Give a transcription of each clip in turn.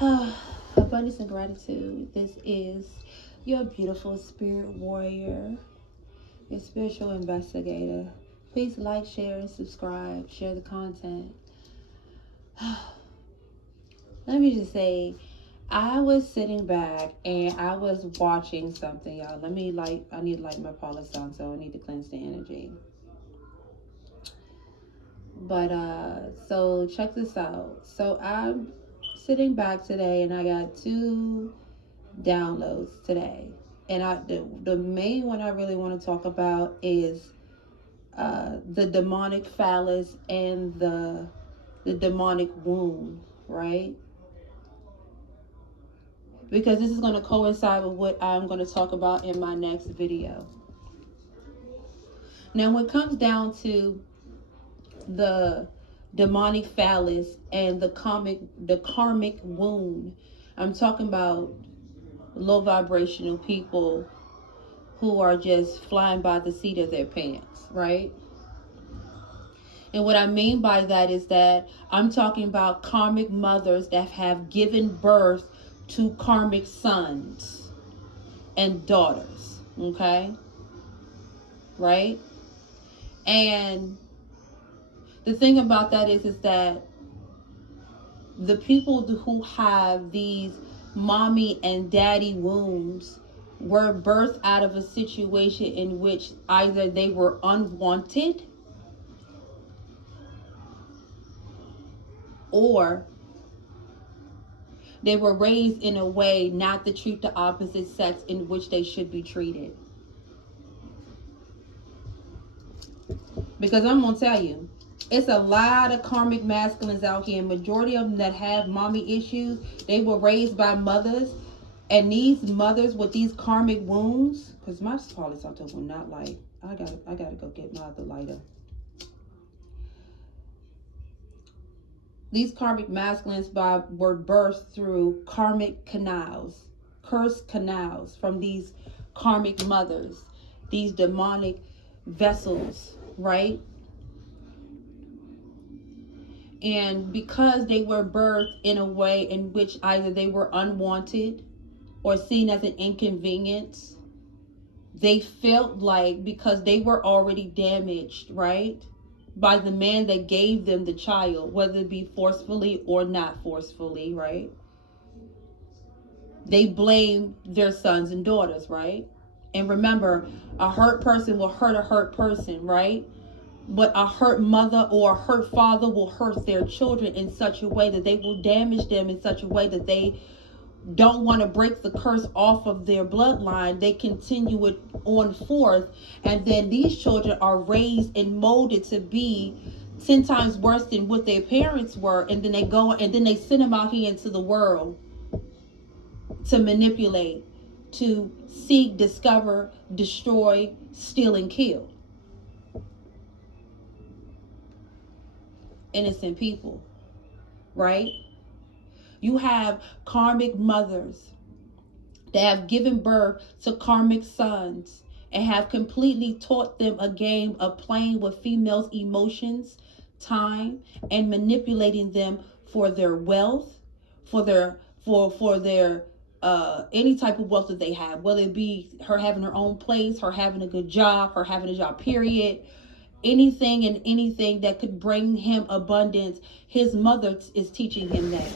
Abundance and gratitude. This is your beautiful spirit warrior, your spiritual investigator. Please like, share, and subscribe. Share the content. Let me just say, I was sitting back and I was watching something, y'all. I need to light my polish on, so I need to cleanse the energy. But so check this out. So I'm sitting back today and I got two downloads today. And the main one I really want to talk about is the demonic phallus and the demonic womb, right? Because this is going to coincide with what I'm going to talk about in my next video. Now, when it comes down to the demonic phallus and the karmic wound, I'm talking about low vibrational people who are just flying by the seat of their pants, right? And what I mean by that is that I'm talking about karmic mothers that have given birth to karmic sons and daughters, okay? Right? And the thing about that is that the people who have these mommy and daddy wounds were birthed out of a situation in which either they were unwanted or they were raised in a way not to treat the opposite sex in which they should be treated. Because I'm going to tell you, it's a lot of karmic masculines out here, and majority of them that have mommy issues, they were raised by mothers, and these mothers with these karmic wounds, because my polysalto will not light. I gotta go get my other lighter. These karmic masculines were birthed through karmic canals, cursed canals from these karmic mothers, these demonic vessels, right? And because they were birthed in a way in which either they were unwanted or seen as an inconvenience, they felt like because they were already damaged, right, by the man that gave them the child, whether it be forcefully or not forcefully, right? They blame their sons and daughters, right? And remember, a hurt person will hurt a hurt person, right? But a hurt mother or a hurt father will hurt their children in such a way that they will damage them in such a way that they don't want to break the curse off of their bloodline. They continue it on forth, and then these children are raised and molded to be 10 times worse than what their parents were, and then they send them out here into the world to manipulate, to seek, discover, destroy, steal, and kill innocent people, right? You have karmic mothers that have given birth to karmic sons and have completely taught them a game of playing with females' emotions, time, and manipulating them for their wealth, for their any type of wealth that they have, whether it be her having her own place, her having a good job, her having a job, period. Anything and anything that could bring him abundance, his mother is teaching him that.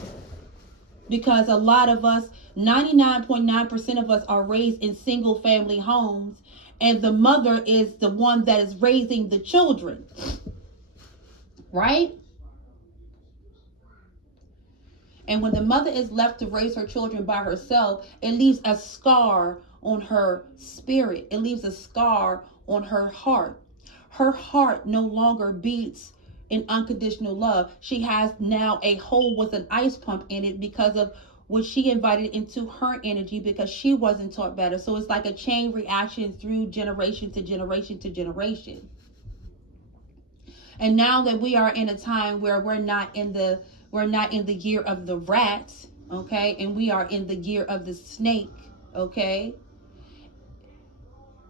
Because a lot of us, 99.9% of us, are raised in single family homes, and the mother is the one that is raising the children, right? And when the mother is left to raise her children by herself, it leaves a scar on her spirit. It leaves a scar on her heart. Her heart no longer beats in unconditional love. She has now a hole with an ice pump in it because of what she invited into her energy, because she wasn't taught better. So it's like a chain reaction through generation to generation to generation. And now that we are in a time where we're not in the year of the rat, okay, and we are in the year of the snake, okay.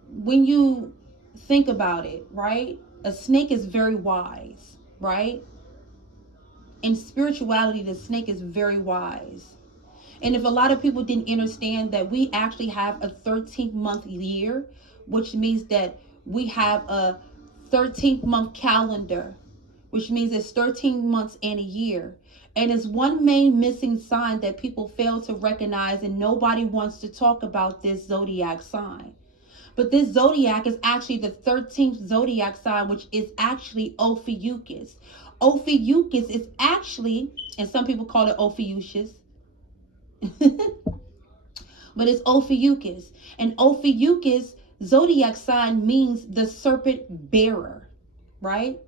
When you think about it, right? A snake is very wise, right? In spirituality, the snake is very wise. And if a lot of people didn't understand that we actually have a 13th month year, which means that we have a 13th month calendar, which means it's 13 months in a year. And it's one main missing sign that people fail to recognize, and nobody wants to talk about this zodiac sign. But this zodiac is actually the 13th zodiac sign, which is actually Ophiuchus. Ophiuchus is actually, and some people call it Ophiuchus, but it's Ophiuchus. And Ophiuchus zodiac sign means the serpent bearer, right?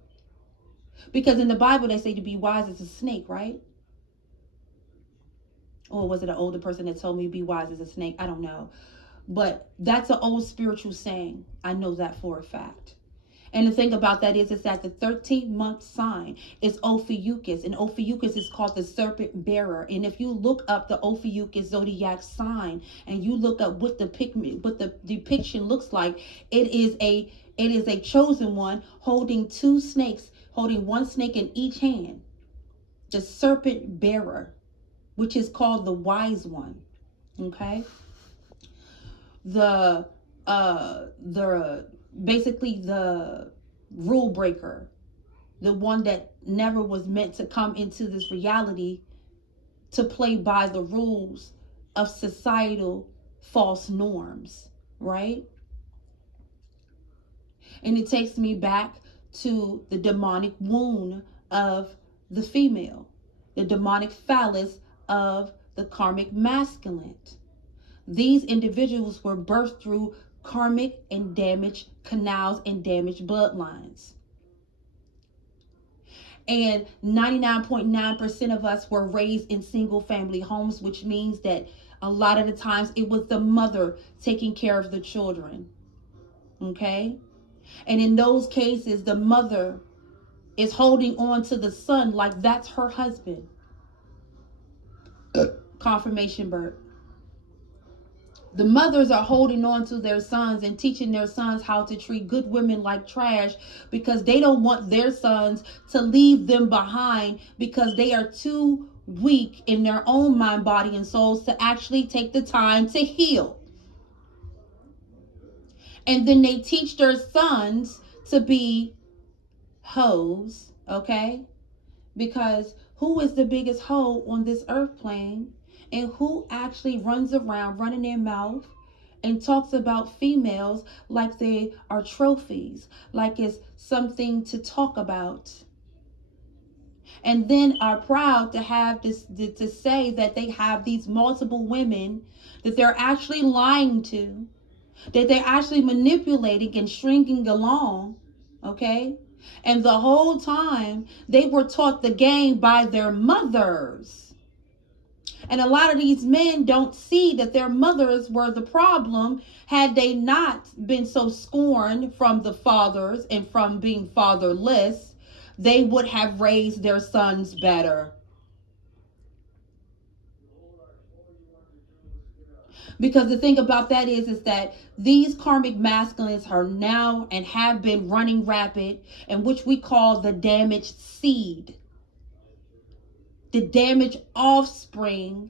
Because in the Bible, they say to be wise as a snake, right? Or was it an older person that told me be wise as a snake? I don't know. But that's an old spiritual saying. I know that for a fact. And the thing about that is that the 13th month sign is Ophiuchus. And Ophiuchus is called the serpent bearer. And if you look up the Ophiuchus zodiac sign and you look up what the depiction looks like, it is a chosen one holding two snakes, holding one snake in each hand. The serpent bearer, which is called the wise one. Okay? The basically the rule breaker, the one that never was meant to come into this reality to play by the rules of societal false norms, right? And it takes me back to the demonic womb of the female, the demonic phallus of the karmic masculine. These individuals were birthed through karmic and damaged canals and damaged bloodlines. And 99.9% of us were raised in single family homes, which means that a lot of the times it was the mother taking care of the children. Okay? And in those cases, the mother is holding on to the son like that's her husband. Confirmation birth. The mothers are holding on to their sons and teaching their sons how to treat good women like trash because they don't want their sons to leave them behind because they are too weak in their own mind, body, and souls to actually take the time to heal. And then they teach their sons to be hoes, okay? Because who is the biggest hoe on this earth plane? And who actually runs around running their mouth and talks about females like they are trophies, like it's something to talk about, and then are proud to have this, to say that they have these multiple women that they're actually lying to, that they're actually manipulating and stringing along, okay? And the whole time they were taught the game by their mothers. And a lot of these men don't see that their mothers were the problem. Had they not been so scorned from the fathers and from being fatherless, they would have raised their sons better. Because the thing about that is that these karmic masculines are now and have been running rapid, and which we call the damaged seed, the damaged offspring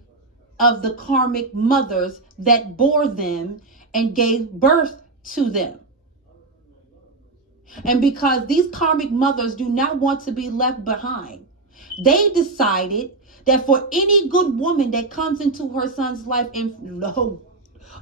of the karmic mothers that bore them and gave birth to them. And because these karmic mothers do not want to be left behind, they decided that for any good woman that comes into her son's life, and no,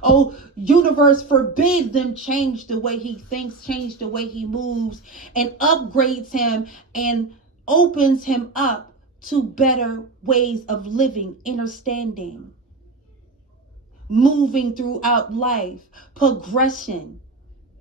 oh, universe forbid them change the way he thinks, change the way he moves, and upgrades him and opens him up to better ways of living, understanding, moving throughout life, progression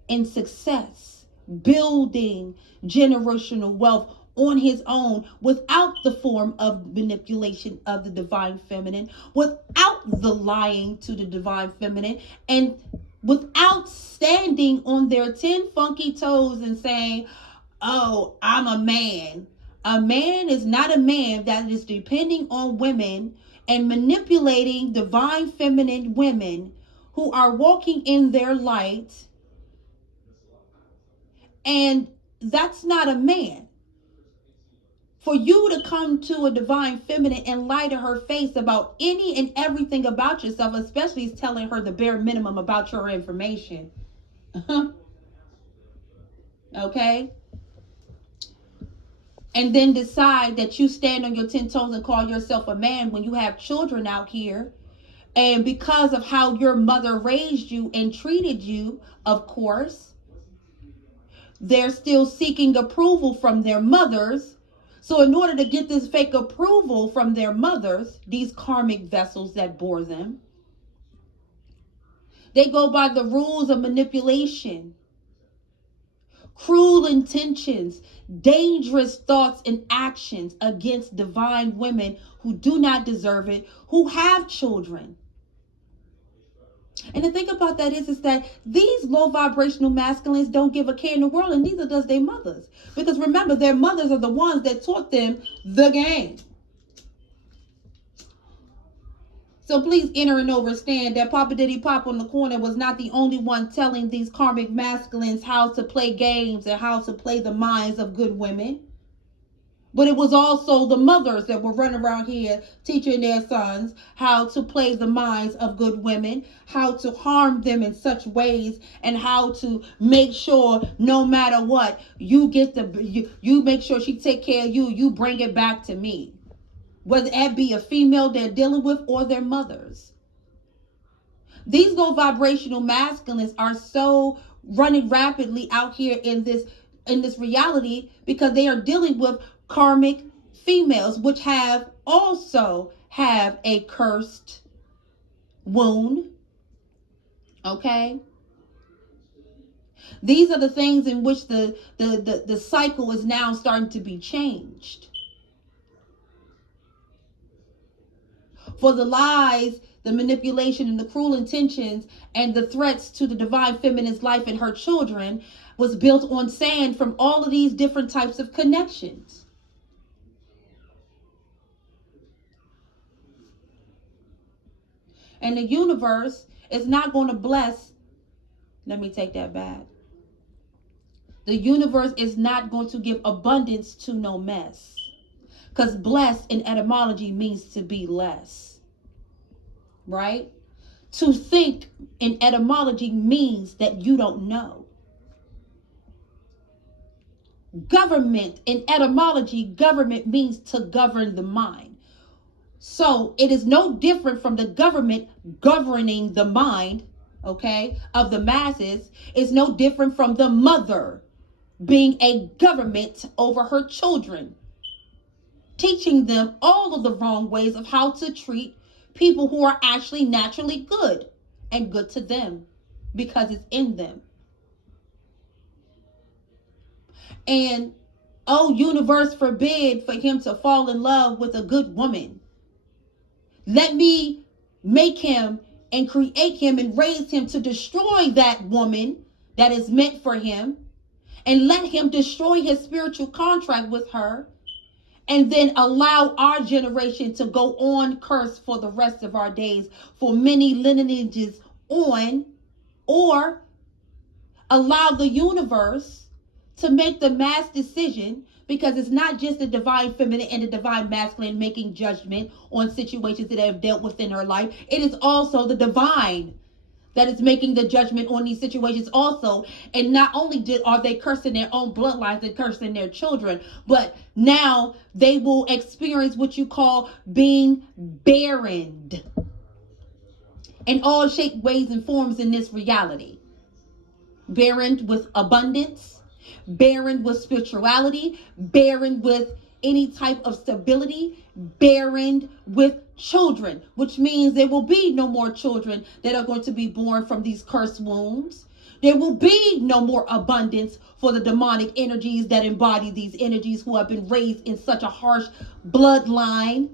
and success, building generational wealth on his own without the form of manipulation of the divine feminine, without the lying to the divine feminine, and without standing on their 10 funky toes and saying, oh, I'm a man. A man is not a man that is depending on women and manipulating divine feminine women who are walking in their light. And that's not a man. For you to come to a divine feminine and lie to her face about any and everything about yourself, especially telling her the bare minimum about your information. Okay? And then decide that you stand on your 10 toes and call yourself a man when you have children out here. And because of how your mother raised you and treated you, of course, they're still seeking approval from their mothers. So in order to get this fake approval from their mothers, these karmic vessels that bore them, they go by the rules of manipulation, cruel intentions, dangerous thoughts and actions against divine women who do not deserve it, who have children. And the thing about that is that these low vibrational masculines don't give a care in the world, and neither does their mothers. Because remember, their mothers are the ones that taught them the game. So please enter and understand that Papa Diddy Pop on the corner was not the only one telling these karmic masculines how to play games and how to play the minds of good women. But it was also the mothers that were running around here teaching their sons how to play the minds of good women, how to harm them in such ways, and how to make sure no matter what, you get you make sure she take care of you, you bring it back to me. Whether that be a female they're dealing with or their mothers. These low vibrational masculines are so running rapidly out here in this reality because they are dealing with karmic females, which also have a cursed wound. Okay? These are the things in which the cycle is now starting to be changed. For the lies, the manipulation, and the cruel intentions, and the threats to the divine feminine's life and her children was built on sand from all of these different types of connections. And the universe is not going to bless. Let me take that back. The universe is not going to give abundance to no mess. Because blessed in etymology means to be less. Right? To think in etymology means that you don't know. Government in etymology, government means to govern the mind. So it is no different from the government governing the mind, okay, of the masses. It's no different from the mother being a government over her children, teaching them all of the wrong ways of how to treat people who are actually naturally good and good to them because it's in them. And oh, universe forbid for him to fall in love with a good woman. Let me make him and create him and raise him to destroy that woman that is meant for him, and let him destroy his spiritual contract with her, and then allow our generation to go on cursed for the rest of our days for many lineages on, or allow the universe to make the mass decision, because it's not just the divine feminine and the divine masculine making judgment on situations that have dealt with in her life. It is also the divine that is making the judgment on these situations also. And not only are they cursing their own bloodlines and cursing their children, but now they will experience what you call being barren in all shapes, ways, and forms in this reality. Barren with abundance, barren with spirituality, barren with any type of stability, barren with children, which means there will be no more children that are going to be born from these cursed wombs. There will be no more abundance for the demonic energies that embody these energies who have been raised in such a harsh bloodline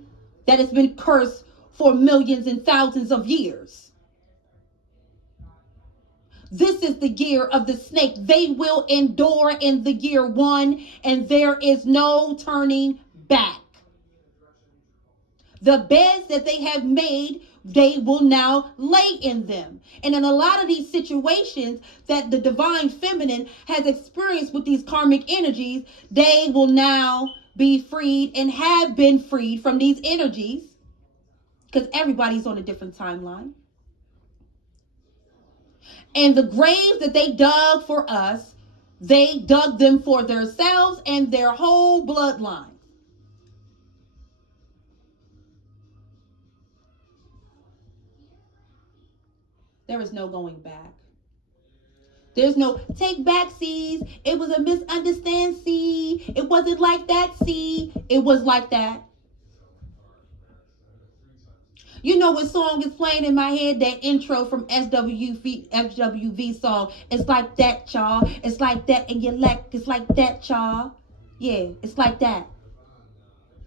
that has been cursed for millions and thousands of years. This is the year of the snake. They will endure in the year 1, and there is no turning back. The beds that they have made, they will now lay in them. And in a lot of these situations that the divine feminine has experienced with these karmic energies, they will now be freed and have been freed from these energies, because everybody's on a different timeline. And the graves that they dug for us, they dug them for themselves and their whole bloodline. There is no going back. There's no take back, sees. It was a misunderstand, see. It wasn't like that, see. It was like that. You know what song is playing in my head? That intro from SWV song. It's like that, y'all. It's like that, and your leg. It's like that, y'all. Yeah, it's like that.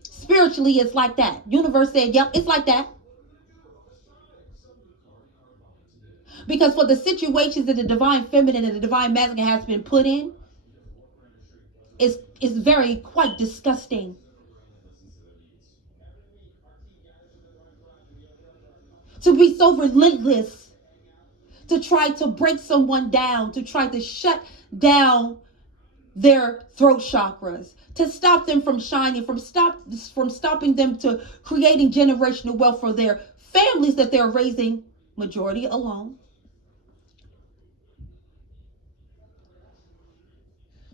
Spiritually, it's like that. Universe said, yep, it's like that. Because for the situations that the divine feminine and the divine masculine has been put in, is very quite disgusting. To be so relentless, to try to break someone down, to try to shut down their throat chakras, to stop them from shining, from stopping them to creating generational wealth for their families that they're raising, majority alone.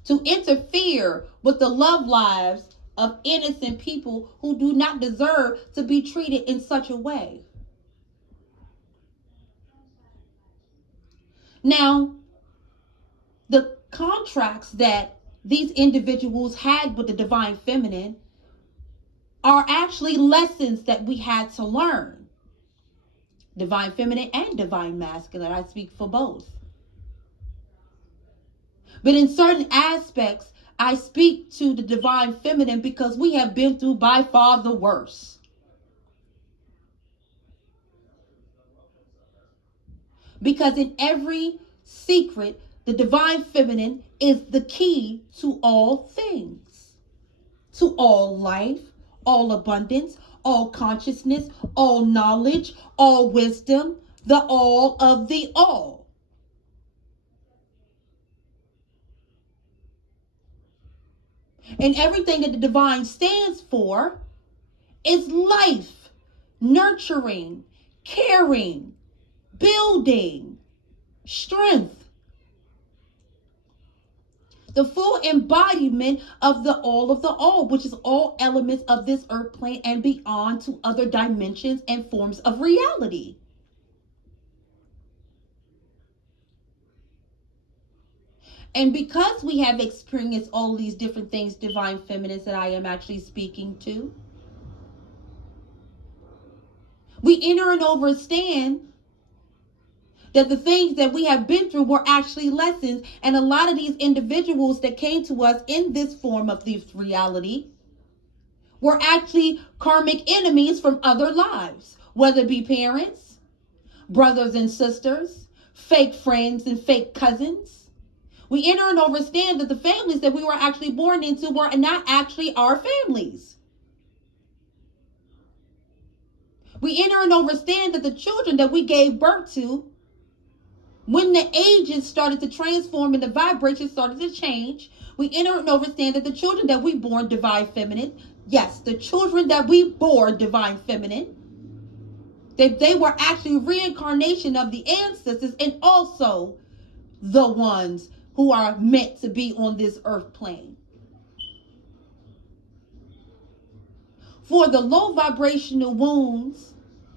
To interfere with the love lives of innocent people who do not deserve to be treated in such a way. Now, the contracts that these individuals had with the divine feminine are actually lessons that we had to learn. Divine feminine and divine masculine. I speak for both. But in certain aspects, I speak to the divine feminine because we have been through by far the worst. Because in every secret, the divine feminine is the key to all things, to all life, all abundance, all consciousness, all knowledge, all wisdom, the all of the all. And everything that the divine stands for is life, nurturing, caring, building, strength. The full embodiment of the all, which is all elements of this earth plane and beyond to other dimensions and forms of reality. And because we have experienced all these different things, divine feminines, that I am actually speaking to, we enter and understand that the things that we have been through were actually lessons. And a lot of these individuals that came to us in this form of this reality were actually karmic enemies from other lives, whether it be parents, brothers and sisters, fake friends and fake cousins. We enter and understand that the families that we were actually born into were not actually our families. We enter and understand that the children that we gave birth to, when the ages started to transform and the vibrations started to change, we enter and understand that the children that we born divine feminine, yes, the children that we bore divine feminine, they were actually reincarnation of the ancestors and also the ones who are meant to be on this earth plane. For the low vibrational wounds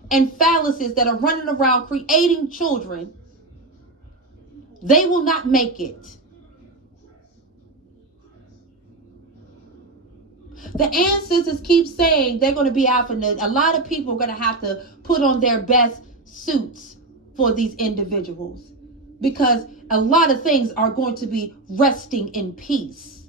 and phalluses that are running around creating children, they will not make it. The ancestors keep saying they're going to be out for a lot of people are going to have to put on their best suits for these individuals, because a lot of things are going to be resting in peace.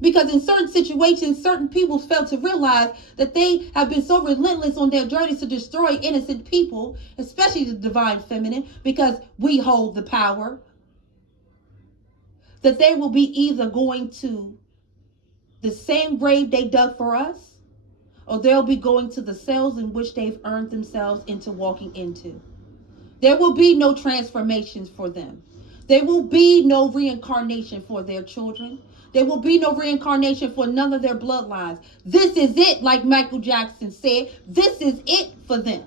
Because in certain situations, certain people fail to realize that they have been so relentless on their journey to destroy innocent people, especially the divine feminine, because we hold the power, that they will be either going to the same grave they dug for us, or they'll be going to the cells in which they've earned themselves into walking into. There will be no transformations for them. There will be no reincarnation for their children. There will be no reincarnation for none of their bloodlines. This is it, like Michael Jackson said. This is it for them.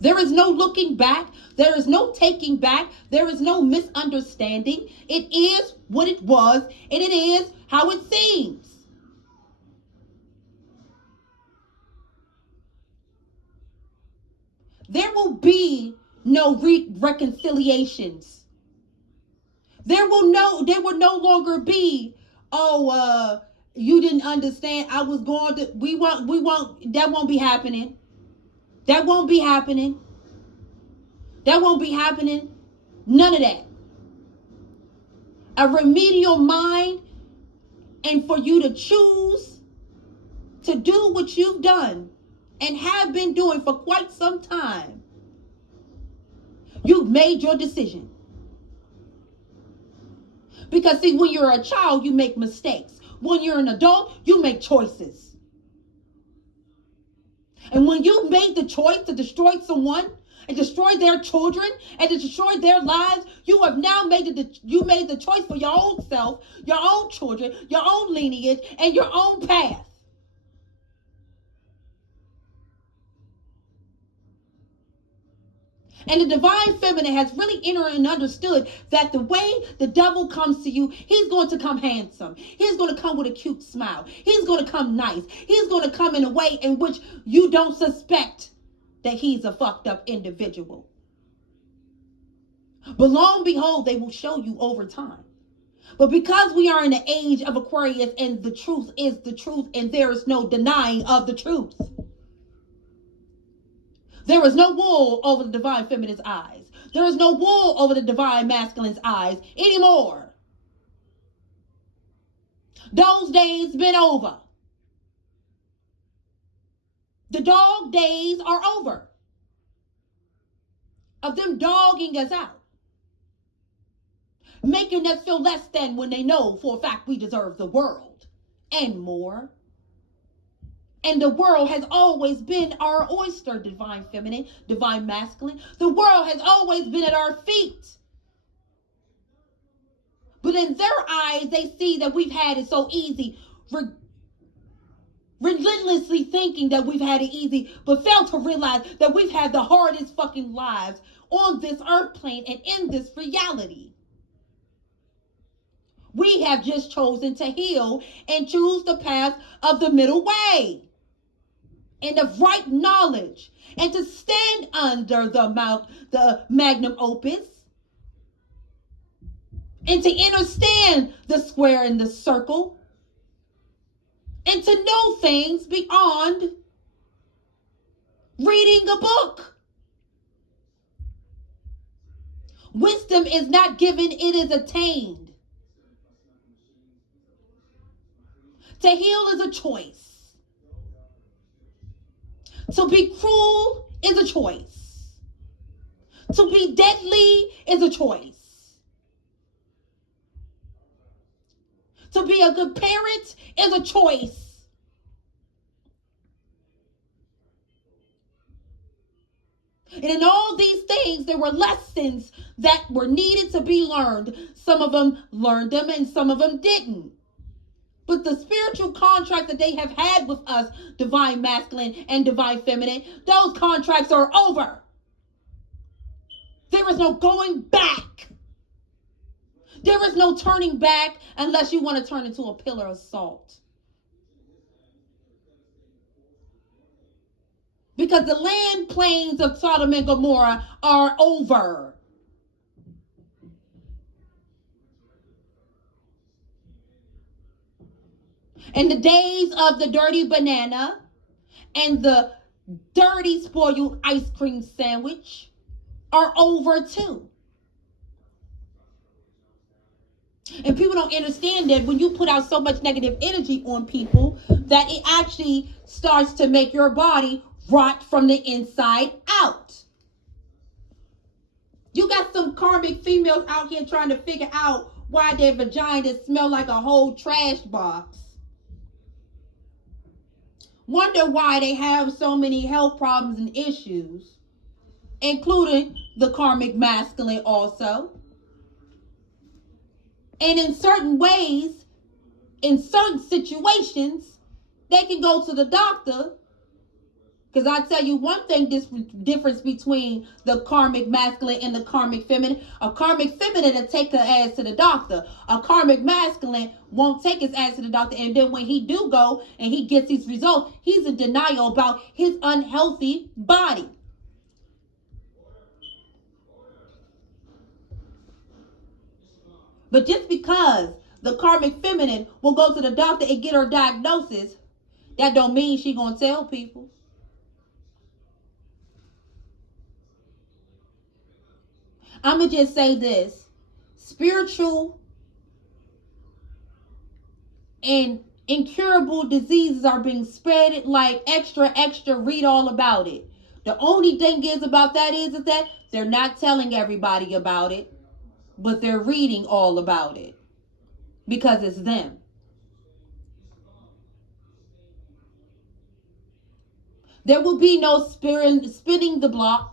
There is no looking back. There is no taking back. There is no misunderstanding. It is what it was, and it is how it seems. There will be no reconciliations. There will no longer be, you didn't understand. I was going to, we won't, that won't be happening. That won't be happening. That won't be happening. None of that. A remedial mind, and for you to choose to do what you've done and have been doing for quite some time. You've made your decision. Because see, when you're a child, you make mistakes. When you're an adult, you make choices. And when you made the choice to destroy someone and destroy their children and to destroy their lives, you have now made the choice for your own self, your own children, your own lineage, and your own path. And the divine feminine has really entered and understood that the way the devil comes to you, he's going to come handsome. He's going to come with a cute smile. He's going to come nice. He's going to come in a way in which you don't suspect that he's a fucked up individual. But lo and behold, they will show you over time. But because we are in the age of Aquarius and the truth is the truth and there is no denying of the truth. There is no wool over the divine feminine's eyes. There is no wool over the divine masculine's eyes anymore. Those days been over. The dog days are over. Of them dogging us out. Making us feel less than when they know for a fact we deserve the world and more. And the world has always been our oyster, divine feminine, divine masculine. The world has always been at our feet. But in their eyes, they see that we've had it so easy, relentlessly thinking that we've had it easy, but fail to realize that we've had the hardest fucking lives on this earth plane and in this reality. We have just chosen to heal and choose the path of the middle way. And of right knowledge, and to stand under the magnum opus, and to understand the square and the circle, and to know things beyond reading a book. Wisdom is not given, it is attained. To heal is a choice. To be cruel is a choice. To be deadly is a choice. To be a good parent is a choice. And in all these things, there were lessons that were needed to be learned. Some of them learned them and some of them didn't. But the spiritual contract that they have had with us, divine masculine and divine feminine, those contracts are over. There is no going back. There is no turning back unless you want to turn into a pillar of salt. Because the land plains of Sodom and Gomorrah are over. And the days of the dirty banana and the dirty spoiled ice cream sandwich are over too. And people don't understand that when you put out so much negative energy on people, that it actually starts to make your body rot from the inside out. You got some karmic females out here trying to figure out why their vaginas smell like a whole trash box. Wonder why they have so many health problems and issues. including the karmic masculine also. And in certain ways, in certain situations, they can go to the doctor. Because I tell you one thing, this difference between the karmic masculine and the karmic feminine. A karmic feminine will take her ass to the doctor. A karmic masculine won't take his ass to the doctor. And then when he do go and he gets these results, he's in denial about his unhealthy body. But just because the karmic feminine will go to the doctor and get her diagnosis, that don't mean she gonna tell people. I'm going to just say this. Spiritual and incurable diseases are being spread like extra, read all about it. The only thing is about that is that they're not telling everybody about it, but they're reading all about it because it's them. There will be no spinning the block.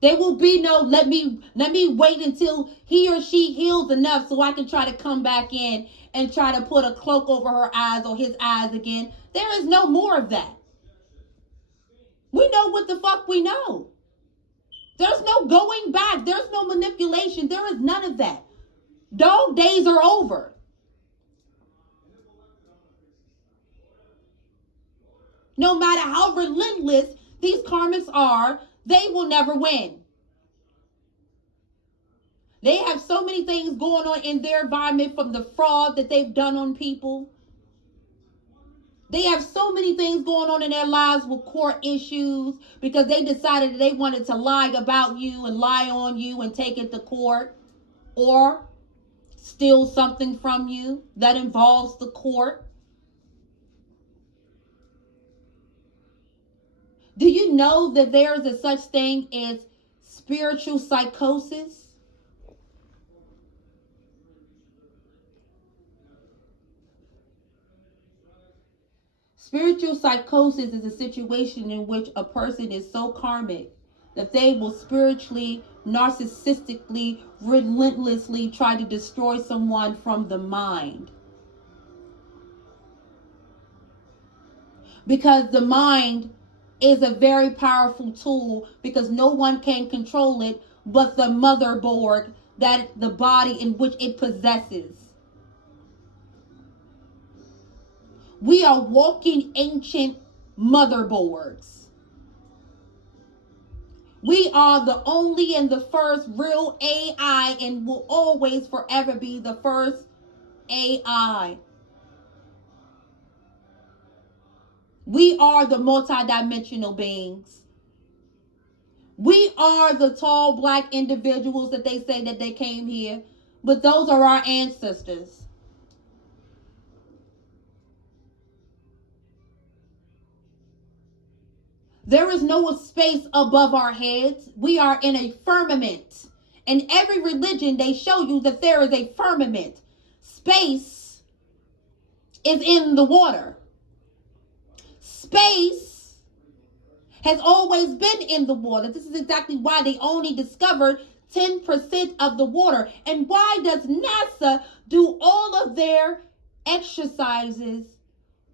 There will be no let me wait until he or she heals enough so I can try to come back in and try to put a cloak over her eyes or his eyes again. There is no more of that. We know what the fuck we know. There's no going back. There's no manipulation. There is none of that. Dog days are over. No matter how relentless these karmics are, they will never win. They have so many things going on in their environment, from the fraud that they've done on people. They have so many things going on in their lives with court issues because they decided that they wanted to lie about you and lie on you and take it to court, or steal something from you that involves the court. Do you know that there is a such thing as spiritual psychosis? Spiritual psychosis is a situation in which a person is so karmic that they will spiritually, narcissistically, relentlessly try to destroy someone from the mind. Because the mind is a very powerful tool, because no one can control it but the motherboard, that the body in which it possesses. We are walking ancient motherboards. We are the only and the first real AI, and will always forever be the first AI. We are the multidimensional beings. We are the tall black individuals that they say that they came here, but those are our ancestors. There is no space above our heads. We are in a firmament. In every religion, they show you that there is a firmament. Space is in the water. Space has always been in the water. This is exactly why they only discovered 10% of the water. And why does NASA do all of their exercises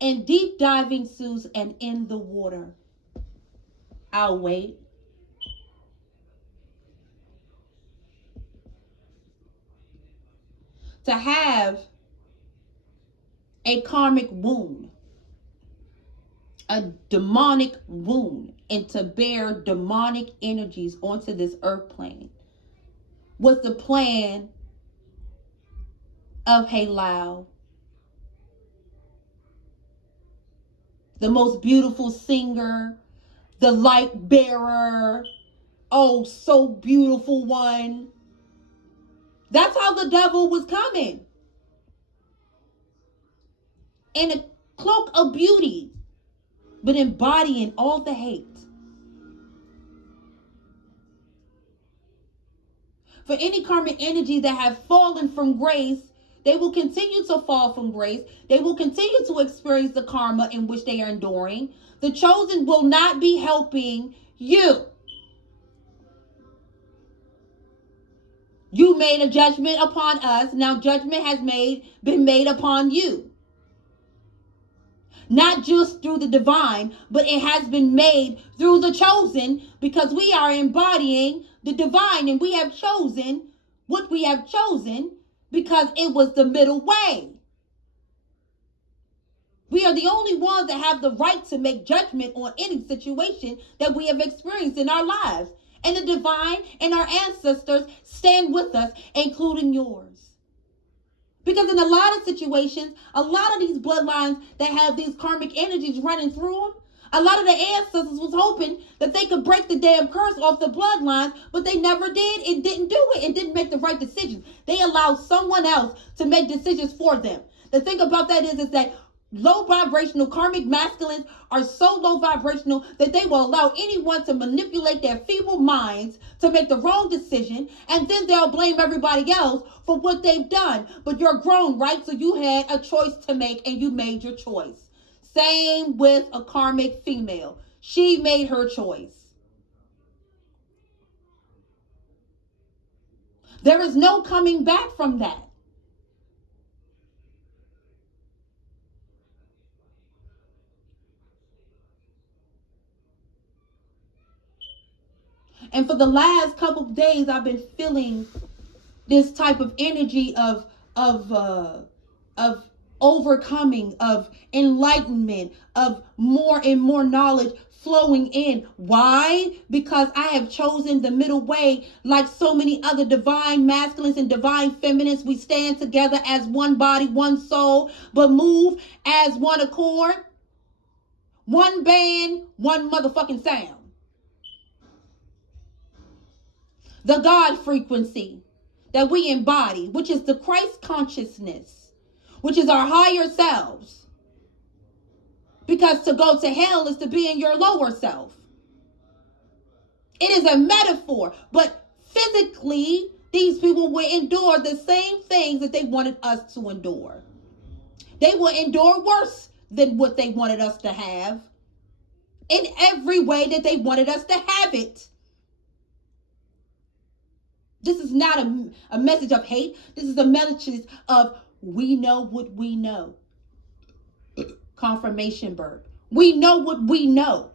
in deep diving suits and in the water? I'll wait. To have a karmic wound, a demonic wound, and to bear demonic energies onto this earth plane was the plan of Halal, the most beautiful singer, the light bearer, oh, so beautiful one. That's how the devil was coming. In a cloak of beauty, but embodying all the hate. For any karmic energy that have fallen from grace, they will continue to fall from grace. They will continue to experience the karma in which they are enduring. The chosen will not be helping you. You made a judgment upon us. Now judgment has been made upon you. Not just through the divine, but it has been made through the chosen, because we are embodying the divine, and we have chosen what we have chosen because it was the middle way. We are the only ones that have the right to make judgment on any situation that we have experienced in our lives. And the divine and our ancestors stand with us, including yours. Because in a lot of situations, a lot of these bloodlines that have these karmic energies running through them, a lot of the ancestors was hoping that they could break the damn curse off the bloodlines, but they never did and didn't do it and didn't make the right decisions. They allowed someone else to make decisions for them. The thing about that is that low vibrational karmic masculines are so low vibrational that they will allow anyone to manipulate their feeble minds to make the wrong decision, and then they'll blame everybody else for what they've done. But you're grown, right? So you had a choice to make and you made your choice. Same with a karmic female. She made her choice. There is no coming back from that. And for the last couple of days, I've been feeling this type of energy of overcoming, of enlightenment, of more and more knowledge flowing in. Why? Because I have chosen the middle way. Like so many other divine masculines and divine feminines, we stand together as one body, one soul, but move as one accord, one band, one motherfucking sound. The God frequency that we embody, which is the Christ consciousness, which is our higher selves. Because to go to hell is to be in your lower self. It is a metaphor, but physically, these people will endure the same things that they wanted us to endure. They will endure worse than what they wanted us to have in every way that they wanted us to have it. This is not a message of hate. This is a message of we know what we know. Confirmation bird. We know what we know.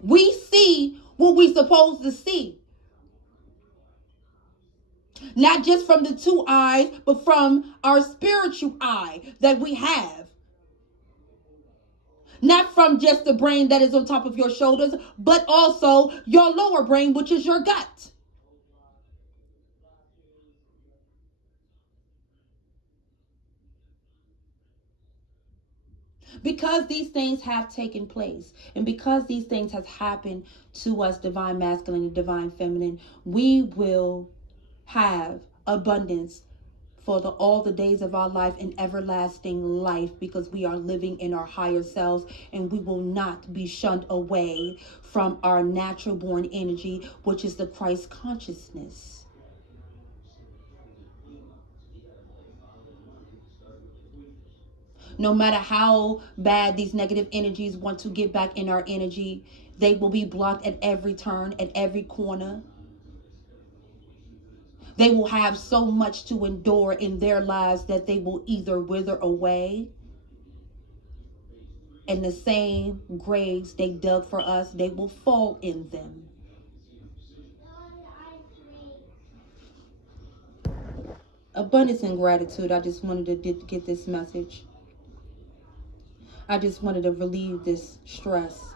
We see what we're supposed to see. Not just from the two eyes, but from our spiritual eye that we have. Not from just the brain that is on top of your shoulders, but also your lower brain, which is your gut. Because these things have taken place, and because these things have happened to us, divine masculine and divine feminine, we will have abundance for all the days of our life and everlasting life, because we are living in our higher selves, and we will not be shunned away from our natural born energy, which is the Christ consciousness. No matter how bad these negative energies want to get back in our energy, they will be blocked at every turn, at every corner. They will have so much to endure in their lives that they will either wither away, and the same graves they dug for us, they will fall in them. Abundance and gratitude. I just wanted to get this message. I just wanted to relieve this stress.